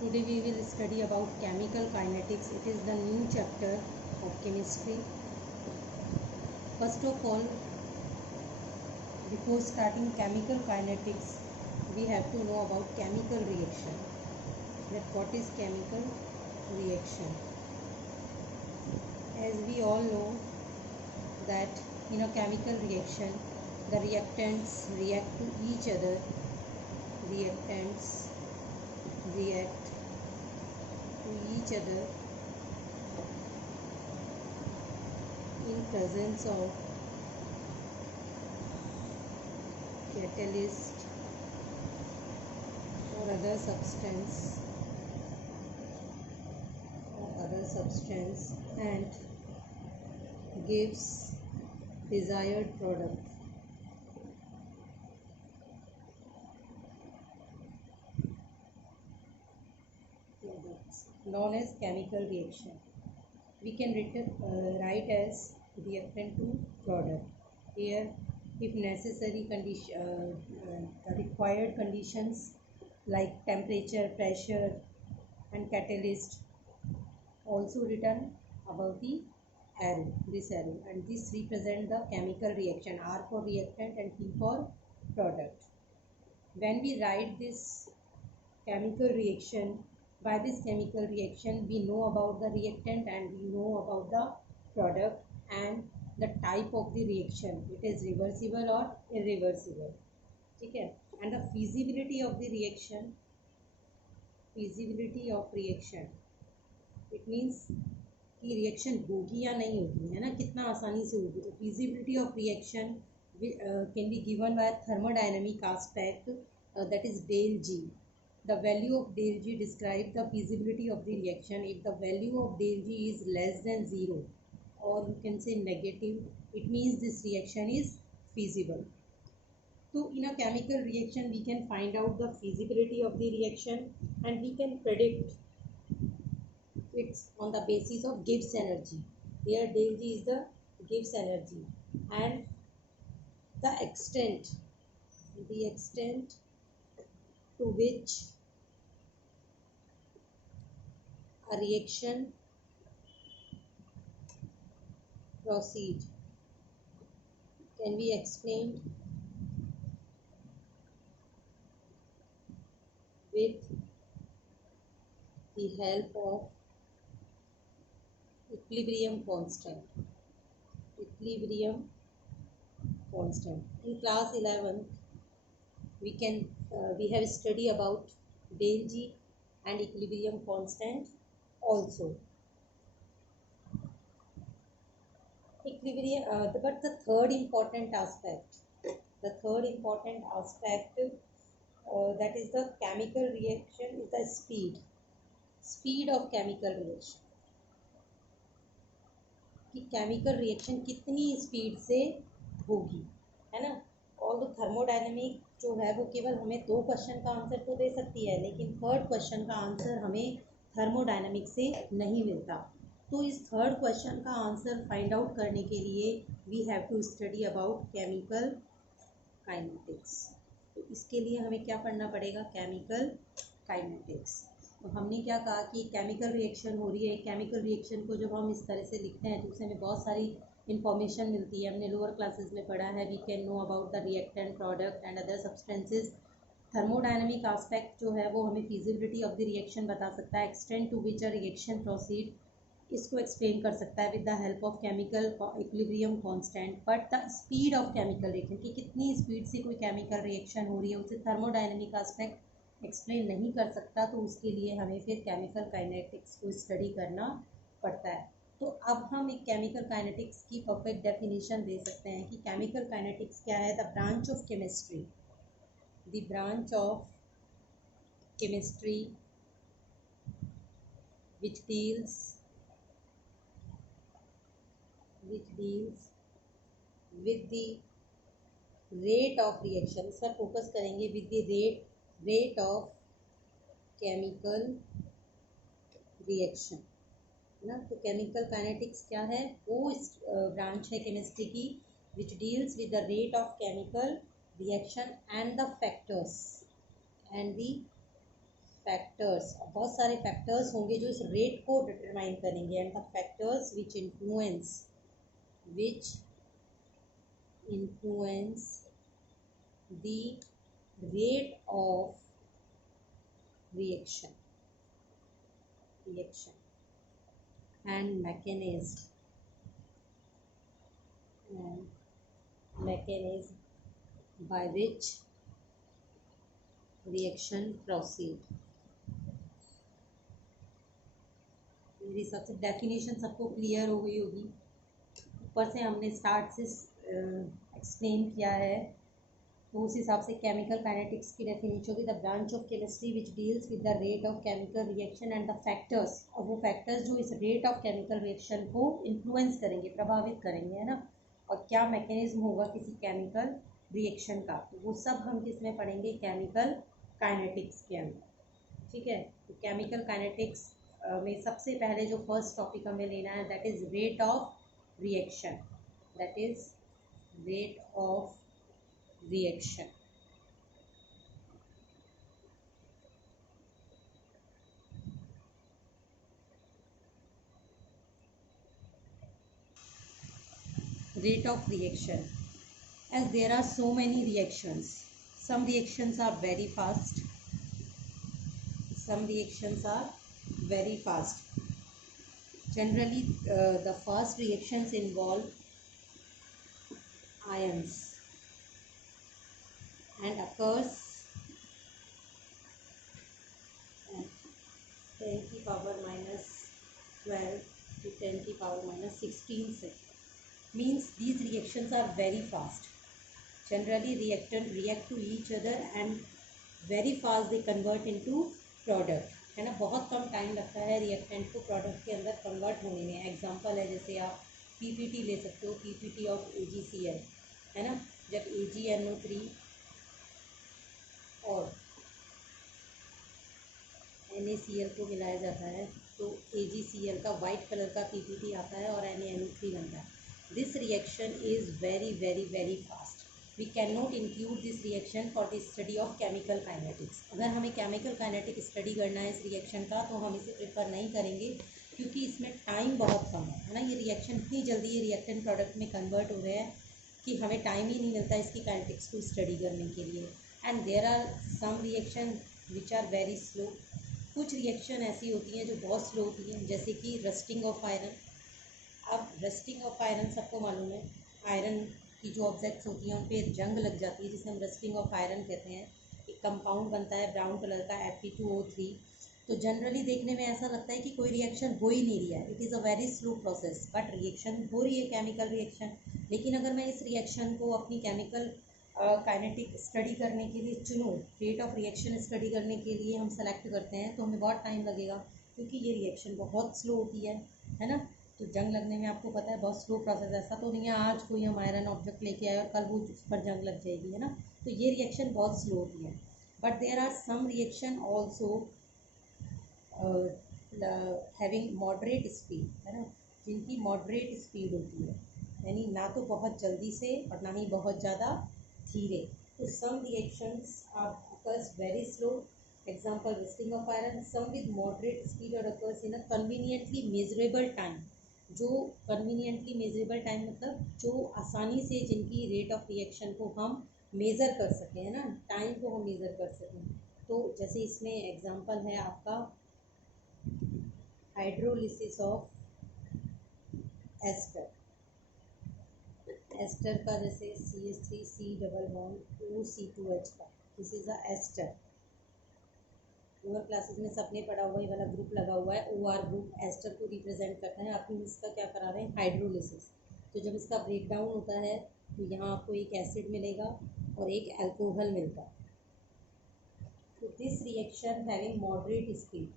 Today we will study about chemical kinetics. It is the new chapter of chemistry. First of all, before starting chemical kinetics, we have to know about chemical reaction. That what is chemical reaction? As we all know that in a chemical reaction, the reactants react to each other. Reactants react to each other in presence of catalyst or other substance and gives desired product. Known as chemical reaction. We can write as reactant to product. Here, if necessary the required conditions like temperature, pressure and catalyst also written above the arrow, this arrow, and this represent the chemical reaction. R for reactant and T for product. When we write this chemical reaction, by this chemical reaction we know about the reactant and we know about the product and the type of the reaction. It is reversible or irreversible. Okay? And the feasibility of the reaction. Feasibility of reaction. It means कि reaction होगी या नहीं होगी, है ना, कितना आसानी से होगी. तो feasibility of reaction can be given by thermodynamic aspect, that is del G. The value of del G describes the feasibility of the reaction. If the value of del G is less than 0 or you can say negative, it means this reaction is feasible. So in a chemical reaction we can find out the feasibility of the reaction and we can predict it's on the basis of Gibbs energy. Here del G is the Gibbs energy and the extent to which a reaction proceed can be explained with the help of equilibrium constant. In class 11 we have studied about del G and equilibrium constant also. Equilibrium, but the third important aspect that is the chemical reaction is the speed of chemical reaction. कि chemical reaction कितनी speed से होगी, है ना. All the thermodynamic जो है वो केवल हमें 2 क्वेश्चन का आंसर तो दे सकती है, लेकिन थर्ड क्वेश्चन का आंसर हमें थर्मोडायनेमिक से नहीं मिलता. तो इस थर्ड क्वेश्चन का आंसर फाइंड आउट करने के लिए we have to study about chemical kinetics. तो इसके लिए हमें क्या पढ़ना पड़ेगा? Chemical kinetics. तो हमने क्या कहा कि केमिकल रिएक्शन हो रही है. केमिकल रिएक्शन को जब हम इस तरह से लिखते हैं तो उससे हमें बहुत सारी इन्फॉर्मेशन मिलती है. हमने लोअर क्लासेस में पढ़ा है. We can know about the reactant, product and other substances. Thermodynamic aspect जो है वो हमें फिजिबिलिटी ऑफ द रिएक्शन बता सकता है. Extent to which a reaction proceed, इसको एक्सप्लेन कर सकता है with the help of chemical equilibrium constant. But the speed of chemical reaction, कि कितनी स्पीड से कोई केमिकल रिएक्शन हो रही है, उसे थर्मोडायनेमिक आस्पेक्ट एक्सप्लेन नहीं कर सकता. तो उसके लिए हमें फिर केमिकल काइनेटिक्स को स्टडी करना पड़ता है. तो अब हम एक केमिकल काइनेटिक्स की परफेक्ट डेफिनेशन दे सकते हैं कि केमिकल काइनेटिक्स क्या है. The branch of chemistry which deals with the rate of reaction. इस पर फोकस करेंगे. with the rate of chemical reaction, ना. तो केमिकल काइनेटिक्स क्या है? वो ब्रांच है केमिस्ट्री की which deals with the rate of chemical reaction and the factors factors, बहुत सारे फैक्टर्स होंगे जो इस रेट को डिटरमाइन करेंगे, and the factors which influence the rate of reaction and mechanism by which reaction proceed। मेरे हिसाब से डेफिनेशन सबको क्लियर हो गई होगी। ऊपर से हमने स्टार्ट से एक्सप्लेन किया है, तो उस हिसाब से केमिकल काइनेटिक्स की डेफिनेशन होगी the branch of chemistry which deals with the rate of chemical reaction and the factors, और वो फैक्टर्स जो इस रेट ऑफ केमिकल रिएक्शन को इन्फ्लुएंस करेंगे, प्रभावित करेंगे, है ना, और क्या मैकेनिज्म होगा किसी केमिकल रिएक्शन का, तो वो सब हम किस में पढ़ेंगे, केमिकल काइनेटिक्स के अंदर। ठीक है, तो केमिकल काइनेटिक्स में सबसे पहले जो फर्स्ट टॉपिक हमें लेना है that is rate of reaction, that is rate of reaction. Rate of reaction, as there are so many reactions, some reactions are very fast, some reactions are very fast. Generally the fast reactions involve ions and occurs at 10 की power minus 12 to 10 की power minus 16 seconds. Means these reactions are very fast. Generally reactant react to each other and very fast they convert into product, है ना, बहुत कम time लगता है reactant को product के अंदर कन्वर्ट होने में। एग्जांपल है जैसे आप पीपीटी ले सकते हो, पीपीटी ऑफ AgCl, है ना, जब AgNO3 और NaCl को मिलाया जाता है तो AgCl का वाइट कलर का पीपीटी आता है और NaNO3 बनता है। This reaction is very very very fast. We can not include this reaction for the study of chemical kinetics. अगर हमें केमिकल काइनेटिक स्टडी करना है इस रिएक्शन का तो हम इसे प्रेफर नहीं करेंगे, क्योंकि इसमें टाइम बहुत कम है ना, ये रिएक्शन इतनी जल्दी ये रिएक्टेंट प्रोडक्ट में कन्वर्ट हो रहे हैं कि हमें टाइम ही नहीं मिलता इसकी काइनेटिक्स को स्टडी करने के लिए। And there are some reaction which are very slow. कुछ रिएक्शन ऐसी होती हैं जो बहुत स्लो होती हैं, जैसे कि रस्टिंग ऑफ आयरन। अब रस्टिंग ऑफ आयरन सबको मालूम है, आयरन की जो ऑब्जेक्ट्स होती हैं उन पर जंग लग जाती है, जिसे हम रस्टिंग ऑफ आयरन कहते हैं। एक कंपाउंड बनता है ब्राउन कलर का Fe2O3। तो जनरली देखने में ऐसा लगता है कि कोई रिएक्शन हो ही नहीं रहा है, it is a very slow process, but reaction हो रही है, केमिकल रिएक्शन। लेकिन अगर मैं इस रिएक्शन को अपनी केमिकल काइनेटिक स्टडी करने के लिए चुनूँ, रेट ऑफ रिएक्शन स्टडी करने के लिए हम सेलेक्ट करते हैं, तो हमें बहुत टाइम लगेगा, क्योंकि ये रिएक्शन बहुत स्लो होती है ना। तो जंग लगने में आपको पता है बहुत स्लो प्रोसेस, ऐसा तो नहीं है आज कोई हम आयरन ऑब्जेक्ट लेके आए और कल वो उस पर जंग लग जाएगी, है ना। तो ये रिएक्शन बहुत स्लो होती है। But there are some reaction also having moderate speed, है ना, जिनकी मॉडरेट स्पीड होती है, यानी ना तो बहुत जल्दी से और ना ही बहुत ज़्यादा धीरे। तो some reactions are occurs very slow, example rusting of iron, some with moderate speed or occurs in a conveniently measurable time। जो कन्वीनियंटली मेजरेबल टाइम मतलब जो आसानी से जिनकी रेट ऑफ रिएक्शन को हम मेज़र कर सकें, है ना, टाइम को हम मेज़र कर सकें। तो जैसे इसमें एग्जांपल है आपका हाइड्रोलिसिस ऑफ एस्टर। एस्टर का जैसे CH3C डबल बॉन्ड OC2H का, this is a ester. Lower classes में सबने पढ़ा हुआ, ये वाला ग्रुप लगा हुआ है OR ग्रुप, एस्टर को रिप्रेजेंट करता है। आप इसका क्या करा रहे हैं, हाइड्रोलिसिस। तो जब इसका ब्रेक डाउन होता है तो यहाँ आपको एक एसिड मिलेगा और एक अल्कोहल मिलता है। तो this reaction having moderate speed,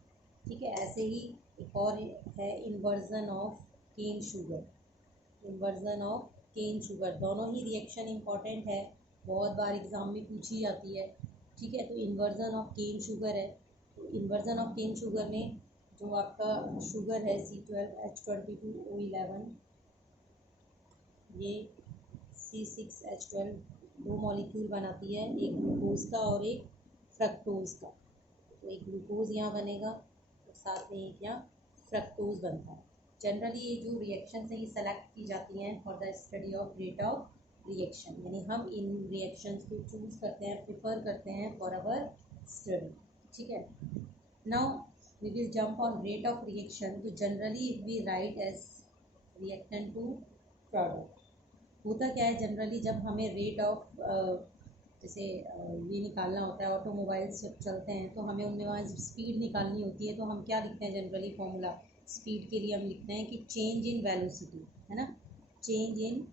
ठीक है। ऐसे ही एक और है inversion of cane sugar, inversion of cane sugar. दोनों ही रिएक्शन इंपॉर्टेंट है, बहुत बार एग्ज़ाम में पूछी जाती है, ठीक है। तो इन्वर्जन ऑफ केन शुगर है, तो इन्वर्जन ऑफ केन शुगर में जो आपका शुगर है C12H22O11, ये C6H12 दो मॉलिक्यूल बनाती है, एक ग्लूकोज का और एक फ्रक्टोज का। तो एक ग्लूकोज यहाँ बनेगा और साथ में एक यहाँ फ्रक्टोज बनता है। जनरली ये जो रिएक्शन से ही सेलेक्ट की जाती हैं for the study of rate of reaction, यानी हम इन रिएक्शंस को चूज करते हैं, प्रिफर करते हैं फॉर अवर स्टडी। ठीक है, now we will jump on rate of reaction. तो generally we write as reactant to product. होता क्या है, जनरली जब हमें रेट ऑफ जैसे ये निकालना होता है, ऑटोमोबाइल्स जब चलते हैं तो हमें उनमें वहाँ स्पीड निकालनी होती है, तो हम क्या लिखते हैं जनरली फॉर्मूला स्पीड के लिए हम लिखते हैं कि चेंज इन वेलोसिटी, है ना, change in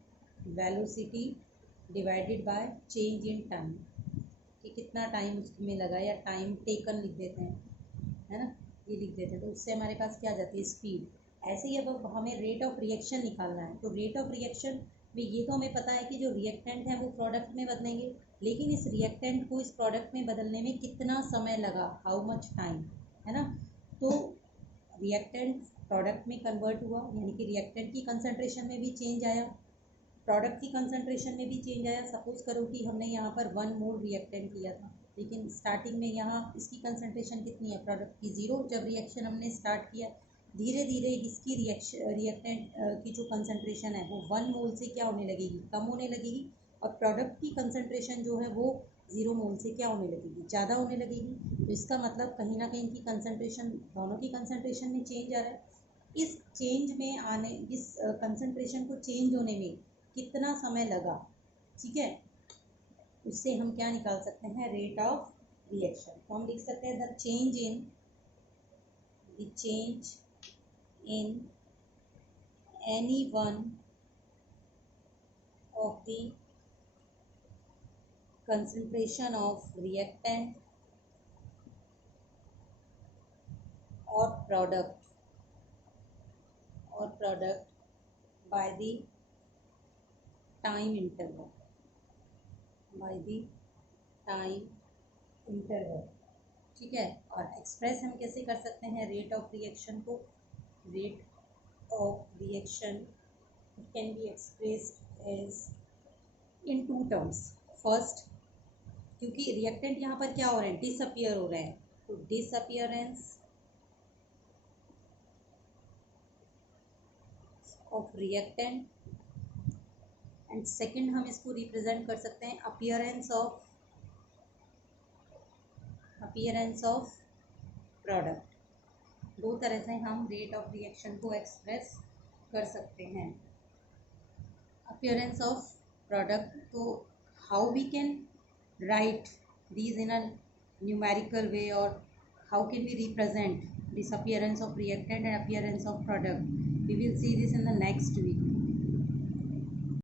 velocity divided by change in time, कि कितना टाइम उसमें लगा, या टाइम टेकन लिख देते हैं, है ना, ये लिख देते हैं, तो उससे हमारे पास क्या आ जाती है स्पीड। ऐसे ही अब हमें रेट ऑफ रिएक्शन निकालना है, तो रेट ऑफ रिएक्शन में ये तो हमें पता है कि जो रिएक्टेंट है वो प्रोडक्ट में बदलेंगे, लेकिन इस रिएक्टेंट को इस प्रोडक्ट में बदलने में कितना समय लगा, हाउ मच टाइम, है ना। तो रिएक्टेंट प्रोडक्ट में कन्वर्ट हुआ, यानी कि रिएक्टेंट की कंसंट्रेशन में भी चेंज आया, प्रोडक्ट की कंसंट्रेशन में भी चेंज आया। सपोज करो कि हमने यहाँ पर 1 मोल रिएक्टेंट किया था, लेकिन स्टार्टिंग में यहाँ इसकी कंसंट्रेशन कितनी है, प्रोडक्ट की 0। जब रिएक्शन हमने स्टार्ट किया, धीरे धीरे इसकी रिएक्टेंट की जो कंसंट्रेशन है वो 1 मोल से क्या होने लगेगी, कम होने लगेगी, और प्रोडक्ट की कंसंट्रेशन जो है वो 0 मोल से क्या होने लगेगी, ज़्यादा होने लगेगी। तो इसका मतलब कहीं ना कहीं की कंसंट्रेशन, दोनों की कंसंट्रेशन में चेंज आ रहा है। इस चेंज में आने, इस कंसंट्रेशन को चेंज होने में कितना समय लगा, ठीक है, उससे हम क्या निकाल सकते हैं, रेट ऑफ रिएक्शन। तो हम लिख सकते हैं the change in any one of the concentration of reactant or product by the time interval, ठीक है। और एक्सप्रेस हम कैसे कर सकते हैं रेट ऑफ रिएक्शन को, rate of reaction can be expressed as in 2 terms. First, क्योंकि रिएक्टेंट यहाँ पर क्या हो रहे हैं, डिसअपियर हो रहे हैं, तो disappearance of reactant, and second हम इसको रिप्रेजेंट कर सकते हैं अपीयरेंस ऑफ प्रोडक्ट। 2 तरह से हम रेट ऑफ रिएक्शन को एक्सप्रेस कर सकते हैं। अपीयरेंस ऑफ प्रोडक्ट, तो how we can write these in a numerical way, or how can we represent disappearance of reactant and appearance of product. We will see this in the next week.